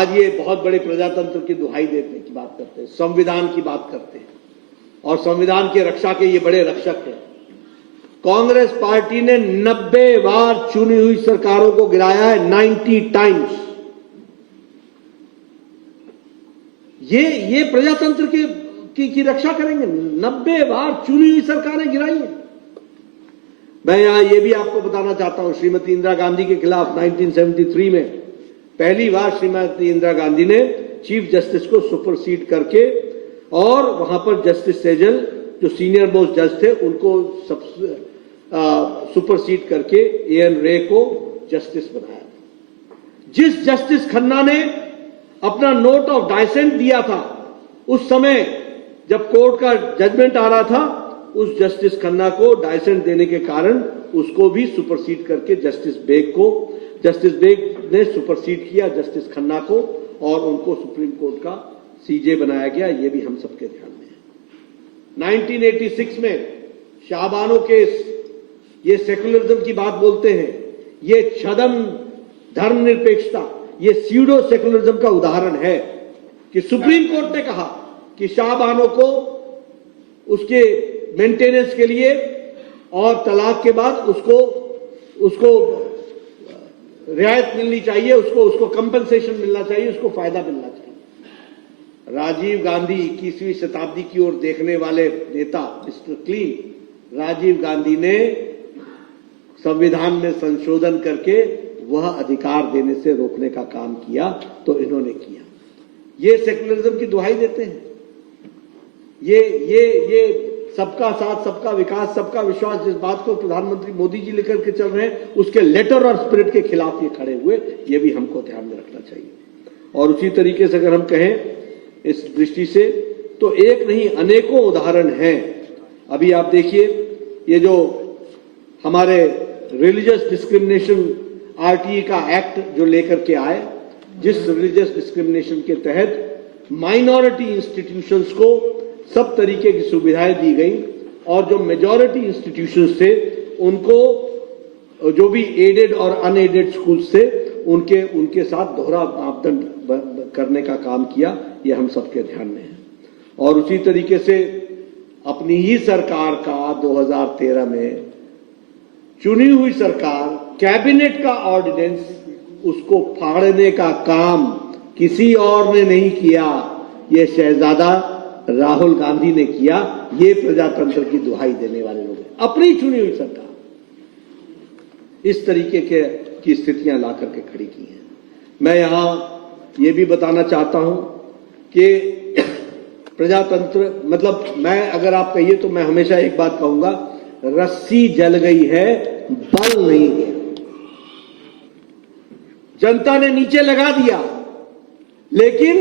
आज ये बहुत बड़े प्रजातंत्र की दुहाई देने की बात करते हैं, संविधान की बात करते हैं और संविधान की रक्षा के ये बड़े रक्षक हैं। कांग्रेस पार्टी ने 90 बार चुनी हुई सरकारों को गिराया है, 90 टाइम्स। ये प्रजातंत्र की रक्षा करेंगे? 90 बार चुनी हुई सरकारें गिराई हैं। मैं यहां ये भी आपको बताना चाहता हूं, श्रीमती इंदिरा गांधी के खिलाफ 1973 में पहली बार श्रीमती इंदिरा गांधी ने चीफ जस्टिस को सुपरसीड करके और वहां पर जस्टिस सेजल जो सीनियर मोस्ट जज थे उनको सुपरसीड करके एएन रे को जस्टिस बनाया। जिस जस्टिस खन्ना ने अपना नोट ऑफ डाइसेंट दिया था, उस समय जब कोर्ट का जजमेंट आ रहा था, उस जस्टिस खन्ना को डाइसेंट देने के कारण उसको भी सुपरसीड करके जस्टिस बेग ने सुपरसीड किया जस्टिस खन्ना को और उनको सुप्रीम कोर्ट का सीजे बनाया गया। ये भी हम सबके ध्यान में है। 1986 में शाहबानो केस, ये सेकुलरिज्म की बात बोलते हैं, ये छदम धर्मनिरपेक्षता, ये स्यूडो सेकुलरिज्म का उदाहरण है कि सुप्रीम कोर्ट ने कहा कि शाहबानो को उसके मेंटेनेंस के लिए और तलाक के बाद उसको रियायत मिलनी चाहिए, उसको कंपनसेशन मिलना चाहिए, उसको फायदा मिलना चाहिए। राजीव गांधी 21वीं शताब्दी की ओर देखने वाले नेता मिस्टर क्लीन राजीव गांधी ने संविधान में संशोधन करके वह अधिकार देने से रोकने का काम किया, तो इन्होंने किया। ये सेकुलरिज्म की दुहाई देते हैं। ये सबका साथ, सबका विकास, सबका विश्वास, जिस बात को प्रधानमंत्री मोदी जी लेकर के चल रहे हैं, उसके लेटर और स्पिरिट के खिलाफ ये खड़े हुए, ये भी हमको ध्यान में रखना चाहिए। और उसी तरीके से अगर हम कहें इस दृष्टि से, तो एक नहीं अनेकों उदाहरण हैं। अभी आप देखिए, ये जो हमारे रिलीजियस डिस्क्रिमिनेशन आरटीई का एक्ट जो लेकर के आए, जिस रिलीजियस डिस्क्रिमिनेशन के तहत माइनॉरिटी इंस्टीट्यूशंस को सब तरीके की सुविधाएं दी गई और जो मेजॉरिटी इंस्टीट्यूशंस थे उनको, जो भी एडेड और अनएडेड स्कूल्स थे, उनके साथ दोहरा मापदंड करने का काम किया। ये हम सबके ध्यान में है। और उसी तरीके से अपनी ही सरकार का 2013 में चुनी हुई सरकार कैबिनेट का ऑर्डिनेंस, उसको फाड़ने का काम किसी और ने नहीं किया, ये शहजादा राहुल गांधी ने किया। ये प्रजातंत्र की दुहाई देने वाले लोग हैं। अपनी चुनी हुई सरकार इस तरीके की स्थितियां ला करके खड़ी की हैं। मैं यहां ये भी बताना चाहता हूं कि प्रजातंत्र, मतलब मैं, अगर आप कहिए तो मैं हमेशा एक बात कहूंगा, रस्सी जल गई है, बल नहीं गया। जनता ने नीचे लगा दिया, लेकिन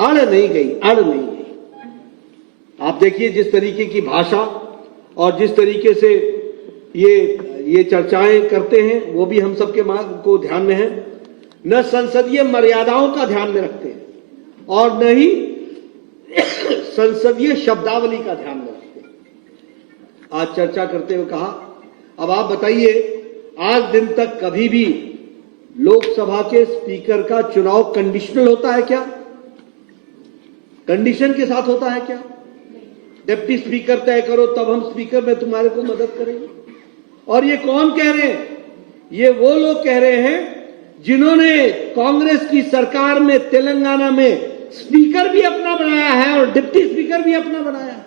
अड़ नहीं गई। आप देखिए जिस तरीके की भाषा और जिस तरीके से ये चर्चाएं करते हैं, वो भी हम सबके को ध्यान में है। न संसदीय मर्यादाओं का ध्यान में रखते हैं और न ही संसदीय शब्दावली का ध्यान में रखते हैं। आज चर्चा करते हुए कहा, अब आप बताइए, आज दिन तक कभी भी लोकसभा के स्पीकर का चुनाव कंडीशनल होता है क्या? कंडीशन के साथ होता है क्या? डिप्टी स्पीकर तय करो तब हम स्पीकर में तुम्हारे को मदद करेंगे। और ये कौन कह रहे हैं? ये वो लोग कह रहे हैं जिन्होंने कांग्रेस की सरकार में तेलंगाना में स्पीकर भी अपना बनाया है और डिप्टी स्पीकर भी अपना बनाया है।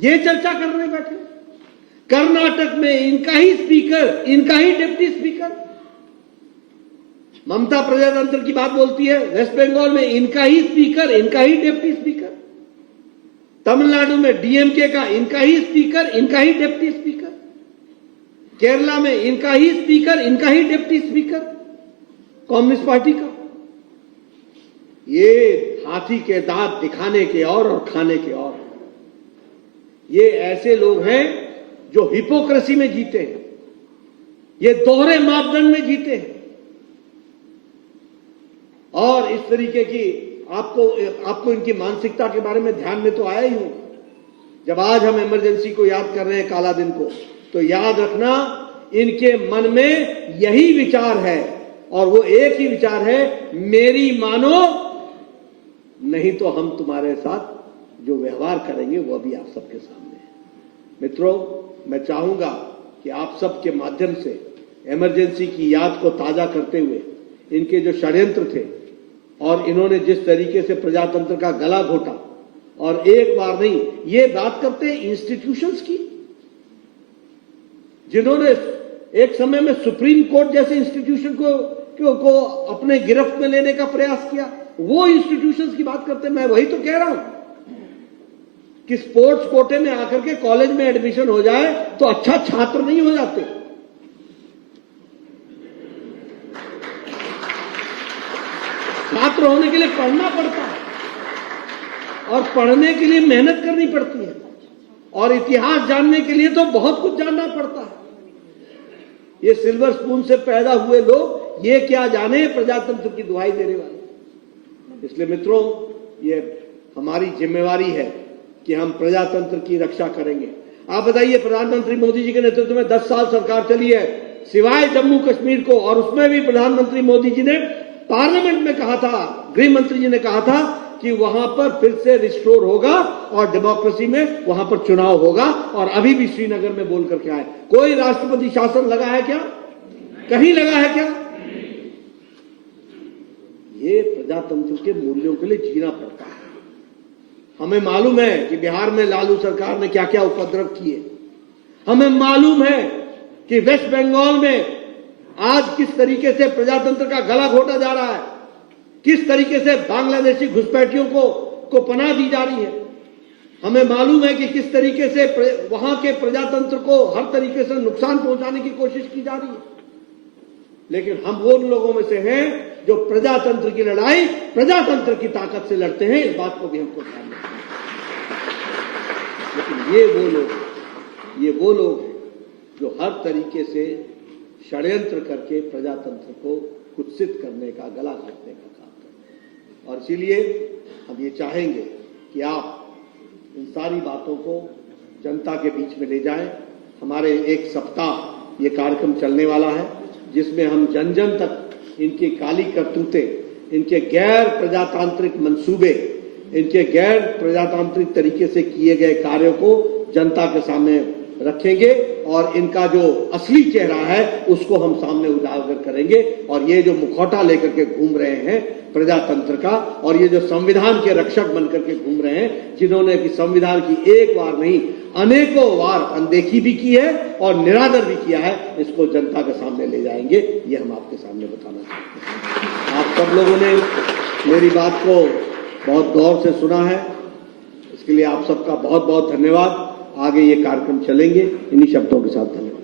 ये चर्चा करने बैठे। कर्नाटक में इनका ही स्पीकर, इनका ही डिप्टी स्पीकर। ममता प्रजातंत्र की बात बोलती है। वेस्ट बंगाल में इनका ही स्पीकर, इनका ही डिप्टी स्पीकर। तमिलनाडु में डीएमके का इनका ही स्पीकर, इनका ही डिप्टी स्पीकर। केरला में इनका ही स्पीकर, इनका ही डिप्टी स्पीकर कम्युनिस्ट पार्टी का। ये हाथी के दांत दिखाने के और खाने के और। ये ऐसे लोग हैं जो हिपोक्रेसी में जीते हैं, ये दोहरे मापदंड में जीते हैं। और इस तरीके की आपको इनकी मानसिकता के बारे में ध्यान में तो आया ही होगा। जब आज हम इमरजेंसी को याद कर रहे हैं, काला दिन को, तो याद रखना इनके मन में यही विचार है और वो एक ही विचार है मेरी मानो, नहीं तो हम तुम्हारे साथ जो व्यवहार करेंगे वो अभी आप सबके सामने है। मित्रों, मैं चाहूंगा कि आप सबके माध्यम से इमरजेंसी की याद को ताजा करते हुए इनके जो षड्यंत्र थे और इन्होंने जिस तरीके से प्रजातंत्र का गला घोटा, और एक बार नहीं, ये बात करते हैं इंस्टीट्यूशंस की, जिन्होंने एक समय में सुप्रीम कोर्ट जैसे इंस्टीट्यूशन को अपने गिरफ्त में लेने का प्रयास किया, वो इंस्टीट्यूशंस की बात करते हैं। मैं वही तो कह रहा हूं कि स्पोर्ट्स कोटे में आकर के कॉलेज में एडमिशन हो जाए तो अच्छा छात्र नहीं हो जाते। छात्र होने के लिए पढ़ना पड़ता है और पढ़ने के लिए मेहनत करनी पड़ती है और इतिहास जानने के लिए तो बहुत कुछ जानना पड़ता है। ये सिल्वर स्पून से पैदा हुए लोग ये क्या जाने प्रजातंत्र की दुहाई देने वाले। इसलिए मित्रों, ये हमारी जिम्मेवारी है कि हम प्रजातंत्र की रक्षा करेंगे। आप बताइए, प्रधानमंत्री मोदी जी के नेतृत्व में 10 साल सरकार चली है, सिवाय जम्मू कश्मीर को, और उसमें भी प्रधानमंत्री मोदी जी ने पार्लियामेंट में कहा था, गृह मंत्री जी ने कहा था कि वहां पर फिर से रिस्टोर होगा और डेमोक्रेसी में वहां पर चुनाव होगा, और अभी भी श्रीनगर में बोल करके आए। कोई राष्ट्रपति शासन लगा है क्या? कहीं लगा है क्या? ये प्रजातंत्र के मूल्यों के लिए जीना पड़ता है। हमें मालूम है कि बिहार में लालू सरकार ने क्या क्या उपद्रव किए। हमें मालूम है कि वेस्ट बंगाल में आज किस तरीके से प्रजातंत्र का गला घोटा जा रहा है, किस तरीके से बांग्लादेशी घुसपैठियों को पनाह दी जा रही है। हमें मालूम है कि किस तरीके से वहां के प्रजातंत्र को हर तरीके से नुकसान पहुंचाने की कोशिश की जा रही है। लेकिन हम वो लोगों में से हैं जो प्रजातंत्र की लड़ाई प्रजातंत्र की ताकत से लड़ते हैं। इस बात को भी हमको ध्यान रखना है। लेकिन ये वो लोग हैं जो हर तरीके से षड्यंत्र करके प्रजातंत्र को कुत्सित करने का, गला घोटने का काम करते हैं। और इसीलिए हम ये चाहेंगे कि आप इन सारी बातों को जनता के बीच में ले जाएं। हमारे एक सप्ताह ये कार्यक्रम चलने वाला है, जिसमें हम जन जन तक इनकी काली करतूतें, इनके गैर प्रजातांत्रिक मंसूबे, इनके गैर प्रजातांत्रिक तरीके से किए गए कार्यों को जनता के सामने रखेंगे और इनका जो असली चेहरा है उसको हम सामने उजागर करेंगे। और ये जो मुखौटा लेकर के घूम रहे हैं प्रजातंत्र का, और ये जो संविधान के रक्षक बनकर के घूम रहे हैं, जिन्होंने कि संविधान की एक बार नहीं अनेकों बार अनदेखी भी की है और निरादर भी किया है, इसको जनता के सामने ले जाएंगे। ये हम आपके सामने बताना चाहते हैं। आप सब लोगों ने मेरी बात को बहुत गौर से सुना है, इसके लिए आप सबका बहुत बहुत धन्यवाद। आगे ये कार्यक्रम चलेंगे। इन्हीं शब्दों के साथ धन्यवाद।